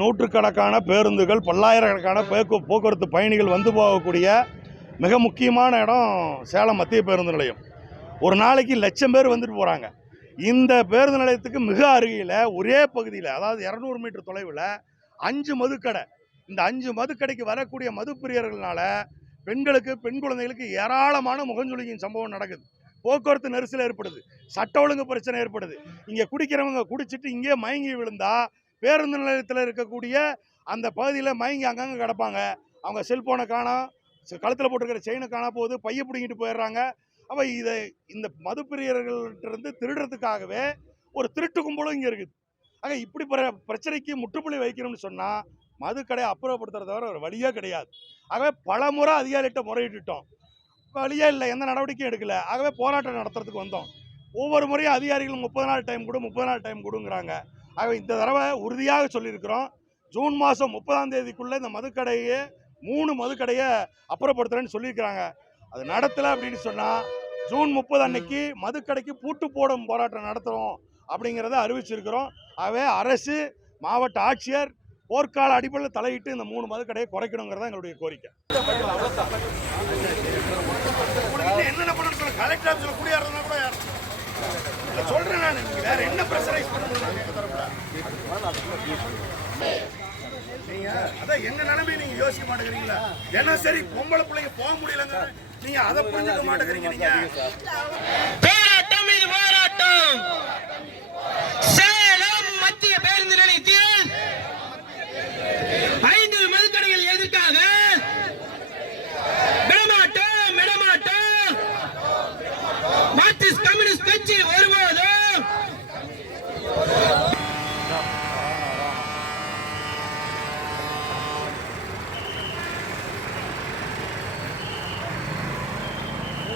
நூற்றுக்கணக்கான பேருந்துகள் பல்லாயிரக்கணக்கான போக்கு போக்குவரத்து பயணிகள் வந்து போகக்கூடிய மிக முக்கியமான இடம் சேலம் மத்திய பேருந்து நிலையம். ஒரு நாளைக்கு லட்சம் பேர் வந்துட்டு போகிறாங்க இந்த பேருந்து நிலையத்துக்கு மிக அருகில் ஒரே பகுதியில் அதாவது இரநூறு மீட்டர் தொலைவில் அஞ்சு மதுக்கடை. இந்த அஞ்சு மதுக்கடைக்கு வரக்கூடிய மதுப்பிரியர்களால பெண்களுக்கு பெண் குழந்தைகளுக்கு ஏராளமான முகஞ்சொலிக்கும் சம்பவம் நடக்குது. போக்குவரத்து நெரிசல் ஏற்படுது. சட்ட ஒழுங்கு பிரச்சனை ஏற்படுது. இங்கே குடிக்கிறவங்க குடிச்சிட்டு இங்கேயே மயங்கி விழுந்தா பேருந்து நிலையத்தில் இருக்கக்கூடிய அந்த பகுதியில் மயங்கி அங்கங்கே கிடப்பாங்க. அவங்க செல்போனை காணோம் கழுத்தில் போட்டிருக்கிற செயினை காணா போகுது பைய பிடிங்கிட்டு போயிடுறாங்க. அப்போ இதை இந்த மதுப்பிரியர்கள்ட்டிருந்து திருடுறதுக்காகவே ஒரு திருட்டு கும்பலும் இங்கே இருக்குது. ஆக இப்படி பிரச்சனைக்கு முற்றுப்புள்ளி வைக்கணும்னு சொன்னால் மதுக்கடையை அப்புறப்படுத்துறத தவிர ஒரு வழியே கிடையாது. ஆகவே பல முறை அதிகாரிகிட்ட முறையிட்டுட்டோம். வழியே இல்லை எந்த நடவடிக்கையும் எடுக்கல. ஆகவே போராட்டம் நடத்துறதுக்கு வந்தோம். ஒவ்வொரு முறையும் அதிகாரிகள் முப்பது நாள் டைம் கொடு முப்பது நாள் டைம் கொடுங்கிறாங்க. ஆகவே இந்த தடவை உறுதியாக சொல்லியிருக்கிறோம். ஜூன் மாதம் முப்பதாம் தேதிக்குள்ளே இந்த மதுக்கடையை மூணு மதுக்கடையை அப்புறப்படுத்துறேன்னு சொல்லியிருக்கிறாங்க. அது நடத்தலை அப்படின்னு சொன்னால் ஜூன் முப்பது அன்னைக்கு மதுக்கடைக்கு பூட்டு போடும் போராட்டம் நடத்துகிறோம் அப்படிங்கிறத அறிவிச்சிருக்கிறோம். ஆகவே அரசு மாவட்ட ஆட்சியர் போர்க்கால அடிப்படையில் தலையிட்டு இந்த மூணு மதுக்கடையை குறைக்கணுங்கிறதா எங்களுடைய கோரிக்கை. என்னென்ன பண்ணணும் கலெக்டர் ஆஃபீஸில் குடியாறதுனா கூட யார்? சொல்றேன் நான். நீங்க வேற என்ன ப்ரெஷரைஸ் பண்ண முடியும் எங்க தரப்புல? நீங்க அதான் எங்க நிலைமை நீங்க யோசிக்க மாட்டேங்கிறீங்களா? ஏன்னா சரி பொம்பளை பிள்ளைங்க போக முடியலங்க நீங்க அதை புரிஞ்சுக்க மாட்டேங்கிறீங்க நீங்க போராட்டம் இது போராட்டம் சேலம் மத்திய பேருந்து நிலையத்தில் ஐந்து மதுக்கடைகள் எதற்காக விடமாட்டோம் விடமாட்டோம் மார்க்சிஸ்ட் கம்யூனிஸ்ட் கட்சி ஒருபோதும்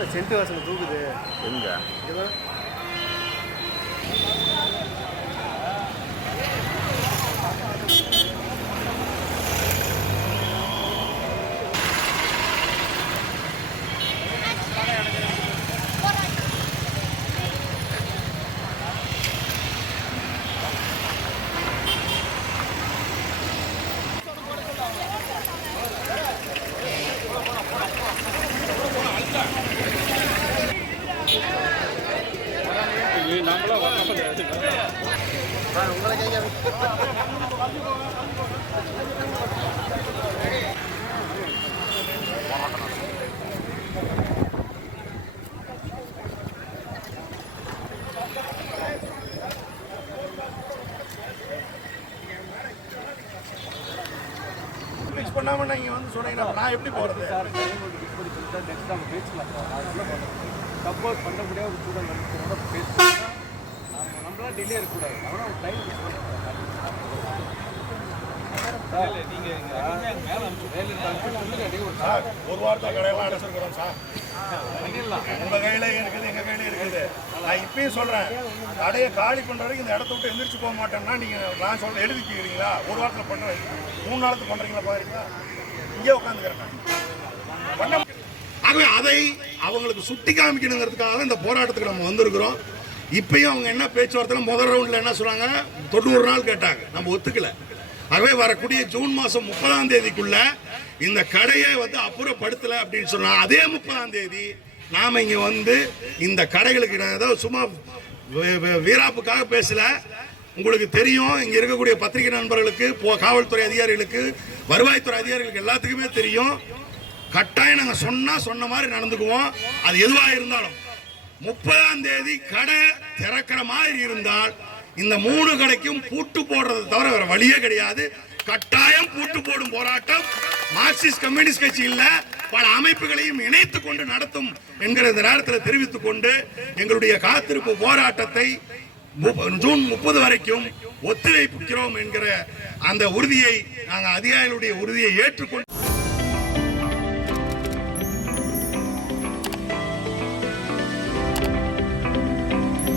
சென்ட் வாசனை தூக்குது. எங்க? மிக்ஸ் பண்ணாம நீங்க வந்து சொன்னீங்கன்னா நான் எப்படி போறது? பேசலாம். சப்போஸ் பண்ண முடியாத பேச ஸ்டூடெண்ட் வந்து பேசலாம் நம்ம நம்மளாம் டிலே இருக்கக்கூடாது. அவனா ஒரு டைம் ஒரு வாரத்தை கடையெல்லாம் அடைச்சிருக்கிறோம் சார். உங்க கையில இருக்குது எங்க கையில இருக்குது. நான் இப்பயும் சொல்றேன் கடையை காலி பண்ற வரைக்கும் இந்த இடத்த விட்டு எந்திரிச்சு போக மாட்டேன்னா நீங்க நான் சொல்ல எழுதிக்கிறீங்களா? ஒரு வாரத்துல பண்றேன் மூணு நாளத்துக்கு பண்றீங்களா பாருங்களா இங்கே உட்காந்துக்கிறேன் அதை அவங்களுக்கு சுட்டி காமிக்கணுங்கிறதுக்காக தான் இந்த போராட்டத்துக்கு நம்ம வந்திருக்கிறோம். இப்பயும் அவங்க என்ன பேச்சுவார்த்தை முதல் ரவுண்டில் என்ன சொன்னாங்க தொண்ணூறு நாள் கேட்டாங்க. நம்ம ஒத்துக்கல. ஆகவே வரக்கூடிய ஜூன் மாதம் முப்பதாம் தேதிக்குள்ள இந்த கடையை வந்து அப்புறப்படுத்தலை அப்படின்னு சொன்னால் அதே முப்பதாம் தேதி நாம் இங்கே வந்து இந்த கடைகளுக்கு நான் ஏதோ சும்மா வீராப்புக்காக பேசலை. உங்களுக்கு தெரியும் இங்கே இருக்கக்கூடிய பத்திரிகை நண்பர்களுக்கு போ காவல்துறை அதிகாரிகளுக்கு வருவாய்த்துறை அதிகாரிகளுக்கு எல்லாத்துக்குமே தெரியும். கட்டாயம் நாங்கள் சொன்னால் சொன்ன மாதிரி நடந்துக்குவோம். அது எதுவாக இருந்தாலும். முப்பதாம் தேதி கடை திறக்கிற மாதிரி இருந்தால் இந்த மூணு கடைக்கும் பூட்டு போடுறதை தவிர வேற வழியே கிடையாது. கட்டாயம் பூட்டு போடும் போராட்டம். மார்க்சிஸ்ட் கம்யூனிஸ்ட் கட்சியில் பல அமைப்புகளையும் இணைத்துக் கொண்டு நடத்தும் என்கிற இந்த நேரத்தில் தெரிவித்துக் கொண்டு எங்களுடைய காத்திருப்பு போராட்டத்தை மு- ஜூன் முப்பது வரைக்கும் ஒத்திவைக்கிறோம் என்கிற அந்த உறுதியை நாங்கள் அதிகாரிகளுடைய உறுதியை ஏற்றுக்கொண்டு